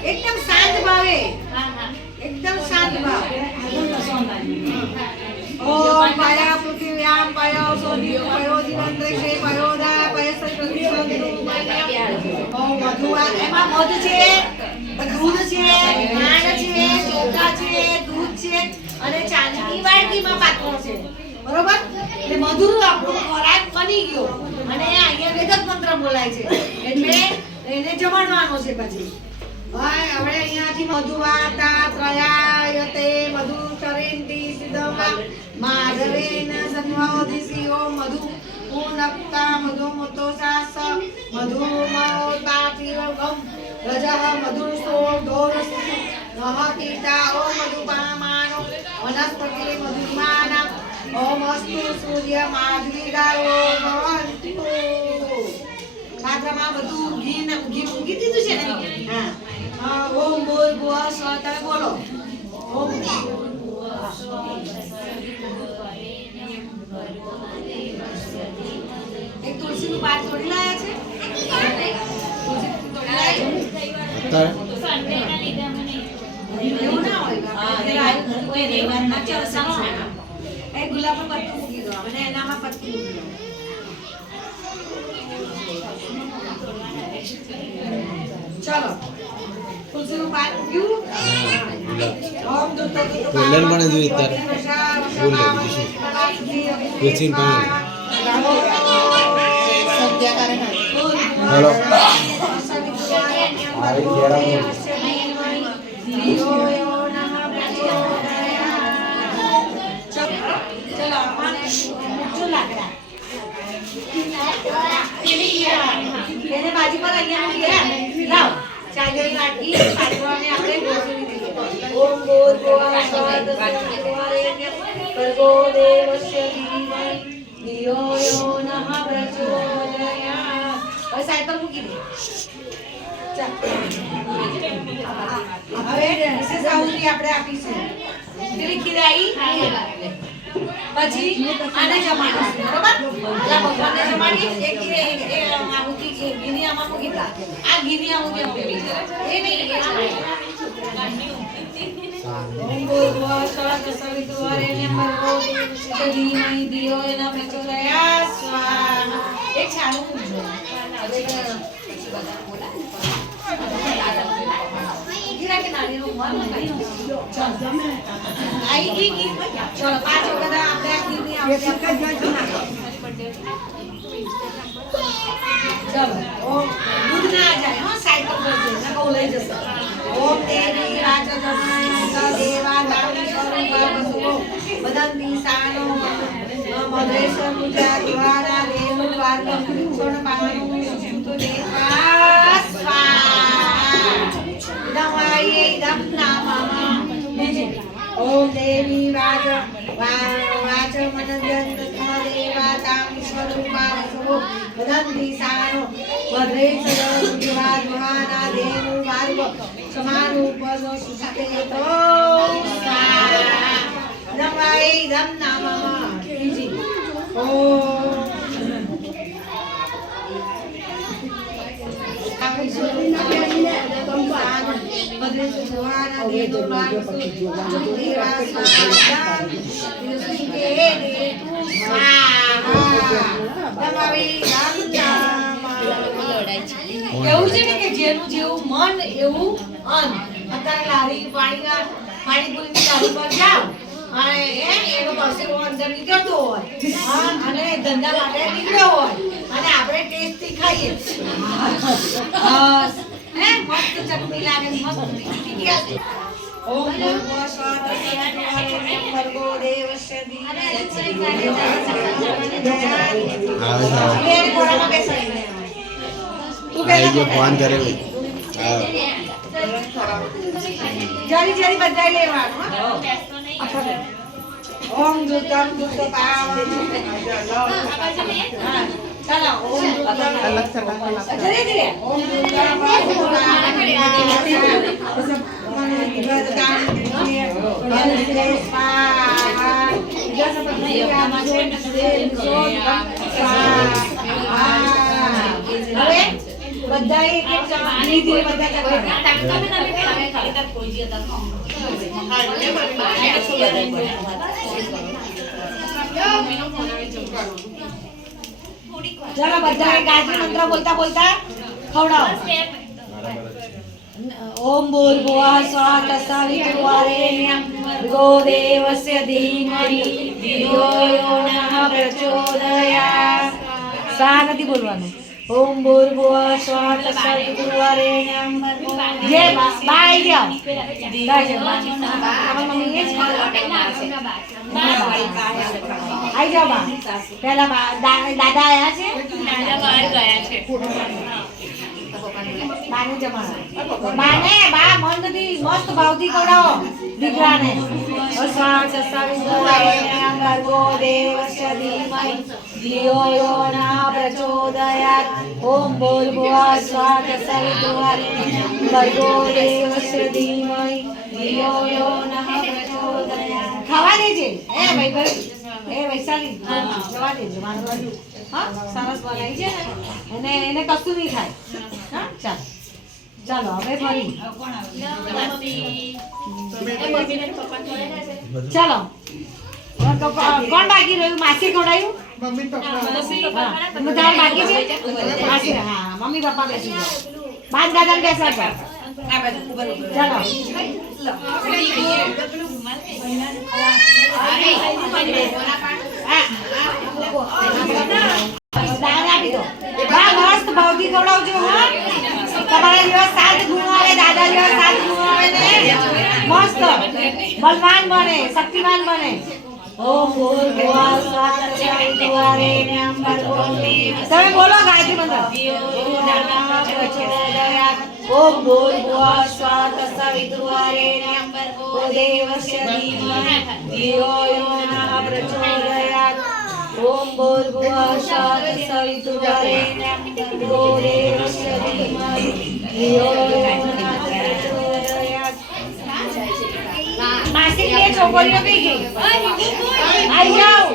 एकदम शांत भाव है, एकदम शांत भाव। ओम पाया पृथ्व्याम पायो सोनियो पायो दिवंद्रक्षे पायो दा पायो सत्पतिसंतु ओम मधुआ एमा मधु છે, दूध છે, ખાંડ છે, ચોખા છે, દૂધ છે અને ચાંદની વાડકીમાં પાત્રો છે, બરોબર? એટલે મધુર આપણો ખોરાક બની ગયો અને અહીંયા વેદક મંત્ર બોલાય છે એટલે એને જમાડવાનો છે પછી ભાઈ હવે અહીંયાથી મધુવાતા ત્રયાયતે મધુ ચરેન્તિ સિદ્ધમા માધવેન સન્વાદિસી ઓમ મધુ પૂનક્તા મધુ મોતોસાસ મધુ મોતાતિવગમ રજઃ મધુસો દોરસ્તુ નહકીતા ઓમ મધુપામાનો વનસ્પતિ મધુમાના ઓમ અસ્તુ સૂર્ય માધવીગારો ભવન્તુ પાત્રમાં બધું ઘી મૂકી દીધું છે ને હા ઓમ બોલ બોલ સ્વ તમે બોલો ઓમ એક તુલસીનું પાત તોડી લાયા છે તુલસી તોડી લાયા એવું ના હોય કોઈ રેવાના ચરસા એ ગુલાબ પર પત્તું મૂકી દો અને એનામાં પત્તું મૂકી દો चलो तुलसीનું પાન મૂક્યું ઓમ દુત્તો બોલન પણ જો ઇતર બોલ લે બીજું તુલસીન પાન સદ્યા કરે હેલો આવી કેરા ચલો ચલો લાકડા એને બાજી પર અહીંયા મૂકી લાવ ચાંદની વાટકી પાત્રને આપણે ગોઠવી દઈએ ઓમ બોલ બોલ સ્વાદ સ્વારેણ્ય ભર્ગો દેવસ્ય ધીમહિ ધિયો યો નઃ પ્રચોદયાત હવે સાઈડ પર મૂકી દે ચાલ હવે વિશેષ આહુતિ આપણે આપીશું પેલી ખીરાઈ પછી આને જમાડી બરોબર આ ભગવાનને જમાડી એક આહુતિ ઘીની આમાં મૂકી દા આ ઘીની આહુતિ મૂકી એ નહીં ઓમ ભૂર્ભુવઃ સ્વઃ સવિતુર્વરેણ્યં ભર્ગો દેવસ્ય ધીમહિ ધિયો યો નઃ પ્રચોદયાત સ્વાહા એક છાણું મૂકજો હવે પછી બધા બોલા ગીરા કે નાની નું મન ચાલ જમે આઈ ગઈ ચલો 5 વખત આપણે આ ઘીની આહુતિ ચલો ઓમ દૂધ ના જાય હો સાઈડ પર કરજો ને બહુ લઈ જશે ઓમ દેવી રાજજનય દેવા દાવી સ્વરૂપા વસુઓ વદંતી સાનો મધ્રેશ્વર પૂજા દ્વારા દેવ વાર્ગ સોણ પાવનું સુતુ દેવા સ્વાહા નવાયે દમ નામા ઓમ દેવી વાચ મનંજન દેવા દાવી સ્વરૂપા વસુઓ વદંતી સાનો મધ્રેશ્વર પૂજા દ્વારા દેવ વાર્ગ સમાનુપસો સુસુતેતો સ્વાહા નવાયે દમ નામા ઓમ એવું છે ને કે જેનું જેવું મન એવું અન્ન અત્યારે લારી પાણીપુરીની લારી પર જાઓ અને એનો પરસેવો અંદર નીકળતો હોય અને ધંધા માટે નીકળ્યો હોય અને આપણે ટેસ્ટથી ખાઈએ મસ્ત ચટણી લાગે મસ્ત ઓમ ભૂર્ભુવઃ સ્વઃ સવિતુર્વરેણ્યં ભર્ગો દેવસ્ય ધીમહિ આઈ જે ફોન કરે જરી જરી બધાય લેવાનું ઓમ દુતમ દુત પાવન ચાલો ઓમ દુતમ ધીરે ધીરે ઓમ દુતમ હવે બધાએ એક એક ચમચ ધીરે ધીરે બધા ચમચ. ચાલો બધાએ ગાયત્રી મંત્ર બોલતા બોલતા ખવડાવો. ઓમ ભૂર્ભુવઃ સ્વાહ તત્સવિતુર્વરેણ્યં ભર્ગો દેવસ્ય ધીમહિ ધિયો યો નઃ પ્રચોદયાત. સ્વાહ નથી બોલવાનું. ઓમ ભૂર્ભુવઃ સ્વાહ તત્સવિતુર્વરેણ્યં જે બા આવી જાઓ. મમ્મી આવી જાઓ બા. પહેલા દાદા આયા છે. બાને જમાડો. બાને બા મનથી મસ્ત ભાવથી ખવડાવો દીકરાને. સ્વાહ તત્સવિતુર્વરેણ્યં ભર્ગો દેવસ્ય ધીમહિ ધિયો યો નઃ પ્રચોદયાત. ઓમ ભૂર્ભુવઃ સ્વાહ તત્સવિતુર્વરેણ્યં ભર્ગો દેવસ્ય ધીમહિ ધિયો યો નઃ પ્રચોદયાત. ખાવા દેજે. વૈશાલી જવા દેજો. હા સરસ બનાવી છે ને એને કશું નહીં થાય. હા ચાલો ચાલો હવે ફરી ચાલો. કોણ બાકી રહ્યું? માસી ખવડાયું? તાર બાકી છે? માસી હા મમ્મી પપ્પા બેસી ગયા. બાદ દાદા બેસવા ચાલો. મસ્ત ભાવથી ખવડાવજો. તમારા જેવા 7 ગુણ આવે, દાદા જેવા 7 ગુણ આવે ને મસ્ત બલવાન બને, શક્તિમાન બને. ઓમ ભૂર્ભુવઃ સ્વાહ તત્સવિતુર્વરેણ્યં ભર્ગો દેવસ્ય. તમે બોલો ગાયત્રી મંત્ર. ઓમ ભૂર્ભુવઃ સ્વાહ તત્સવિતુર્વરેણ્યં ભર્ગો દેવસ્ય ધીમહિ ધિયો યો નઃ પ્રચોદયાત. ઓમ ભૂર્ભુવઃ સ્વાહ તત્સવિતુર્વરેણ્યં ભર્ગો દેવસ્ય ધીમહિ ધિયો યો નઃ પ્રચોદયાત. માસી બે છોકરીઓ કઈ ગઈ? આવી જાઓ.